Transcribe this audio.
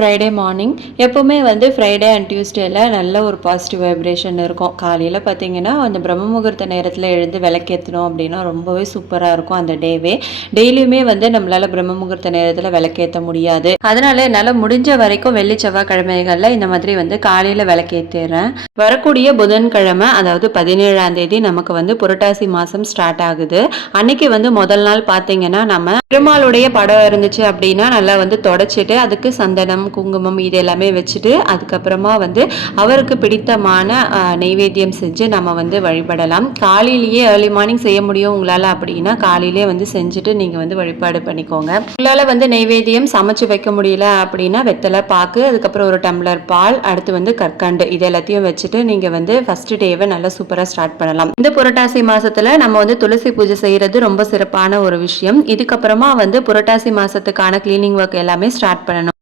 Friday morning எப்போவுமே வந்து Friday and டியூஸ்டேயில் நல்ல ஒரு பாசிட்டிவ் வைப்ரேஷன் இருக்கும். காலையில் பார்த்தீங்கன்னா அந்த பிரம்ம முகூர்த்த நேரத்தில் எழுந்து விளக்கேற்றணும் அப்படின்னா ரொம்பவே சூப்பராக இருக்கும் அந்த டேவே டெய்லியுமே வந்து நம்மளால் பிரம்ம முகூர்த்த நேரத்தில் விளக்கேற்ற முடியாது. அதனால என்னால் முடிஞ்ச வரைக்கும் வெள்ளி செவ்வாய்க்கிழமைகளில் இந்த மாதிரி வந்து காலையில் விளக்கேற்றுறேன் வரக்கூடிய புதன்கிழமை அதாவது பதினேழாம் தேதி நமக்கு வந்து புரட்டாசி மாதம் ஸ்டார்ட் ஆகுது. அன்னைக்கு வந்து முதல் நாள் பார்த்தீங்கன்னா நம்ம பெருமாளுடைய படம் இருந்துச்சு அப்படின்னா நல்லா வந்து தொடச்சிட்டு அதுக்கு சந்தனம் குங்குமம் இது எல்லாமே வச்சுட்டு அதுக்கப்புறமா வந்து அவருக்கு பிடித்தமான நெய்வேத்தியம் செஞ்சு நம்ம வந்து வழிபடலாம். காலையிலேயே ஏர்லி மார்னிங் செய்ய முடியும் உங்களால் அப்படின்னா காலையிலே வந்து செஞ்சுட்டு நீங்கள் வந்து வழிபாடு பண்ணிக்கோங்க. உங்களால் வந்து நெய்வேத்தியம் சமைச்சு வைக்க முடியல அப்படின்னா வெத்தலை பாக்கு அதுக்கப்புறம் ஒரு டம்ளர் பால் அடுத்து வந்து கற்கண்டு இது எல்லாத்தையும் வச்சுட்டு நீங்கள் வந்து ஃபர்ஸ்ட் டேவை நல்லா சூப்பராக ஸ்டார்ட் பண்ணலாம். இந்த புரட்டாசி மாதத்தில் நம்ம வந்து துளசி பூஜை செய்கிறது ரொம்ப சிறப்பான ஒரு விஷயம். இதுக்கப்புறமா வந்து புரட்டாசி மாதத்துக்கான கிளீனிங் ஒர்க் எல்லாமே ஸ்டார்ட் பண்ணணும்.